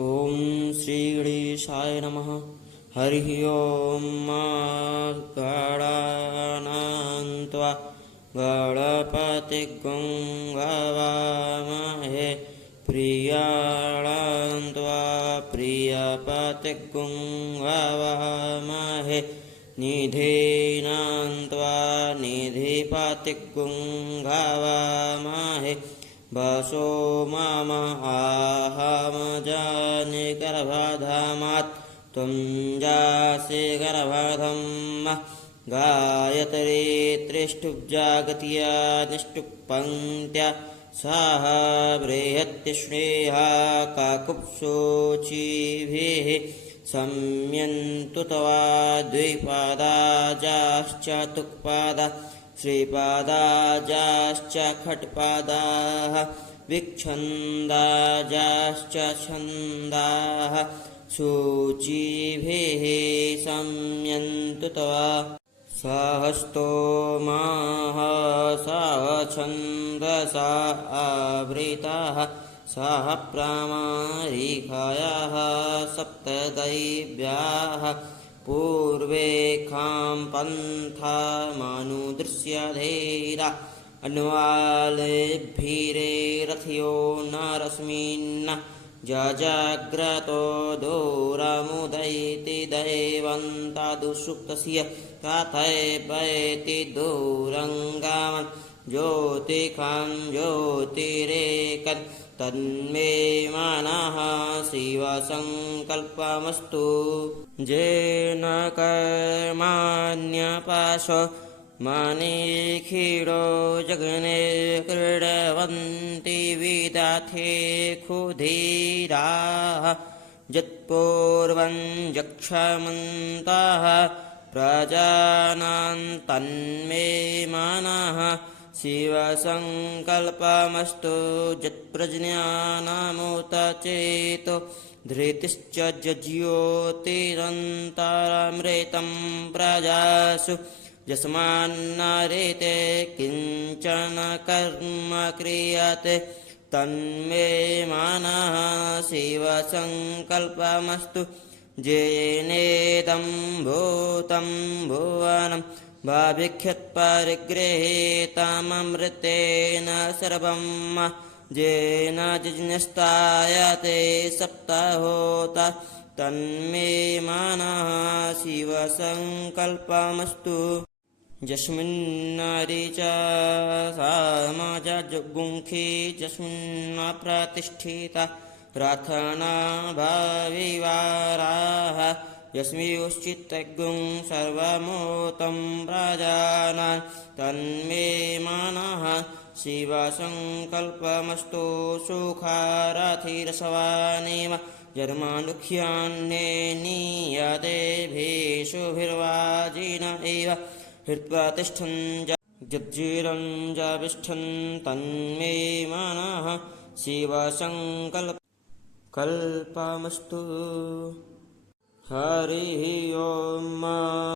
ॐ श्रीगणेशाय नमः। हरिः ॐ गणानान्त्वा गणपतिं हवामहे प्रियाणान्त्वा प्रियपतिं हवामहे निधीनान्त्वा निधिपतिं हवामहे वसो मम आहमजानि गर्भधामात् त्वं जासि गर्भधम् गायत्री त्रिष्टुब्जागत्या निष्टुप्पन्त्या साह बृहत्यश्नेहा काकुत्सोचिभिः सम्यन्तु तवा द्विपादाजाश्च तुक्पादा श्रीपादाजाश्च खट्पादाः विच्छन्दाजाश्च छन्दाः सूचिभिः सम्यन्तु तवा सहस्तोमाः सह छन्दसा आवृताः सह प्रामारीखायाः सप्तदैव्याः पूर्वे खां पन्था मानुदृश्यधेरा अन्वालेभिरे रथयो नरस्मिन् जजाग्रतो दूरमुदयति दैवन्तादुसुप्तस्य कथयति दूरङ्गामन् ज्योतिकां ज्योतिरेकन् तन्मे मनः शिवसङ्कल्पमस्तु येन कर्माण्यपाशो मणिखिलो जगने क्रीडवन्ति विदथे क्षुधिराः यत्पूर्वं यक्षमन्तः प्रजानां तन्मे मनः शिवसङ्कल्पमस्तु यत्प्रज्ञानमुत चेतो धृतिश्च ज्योतिरन्तरामृतं प्रजासु यस्मान्नरेते किञ्चन कर्म क्रियते तन्मे मनः शिवसङ्कल्पमस्तु येनेदं भूतं भुवनं भाविख्यत्परिगृहीतममृतेन सर्वं येन जिज्ञस्तायते सप्ताहोता तन्मे मनः शिवसङ्कल्पमस्तु यस्मिन्नरिचा समाजजुगुंखी यस्मिन् प्रतिष्ठिता प्रार्थना भाविवाराः यस्मिंश्चित्तगुं सर्वमोतं प्रजानां तन्मे मनः शिवसङ्कल्पमस्तु सुखारथिरसवानेव जन्मानुख्यान्ने नीयते भेषुभिर्वाजिन एव हृत्वा तिष्ठन् यज्जिरं जाविष्ठन् तन्मे मनः शिवसङ्कल्पमस्तु। हरिः ॐ।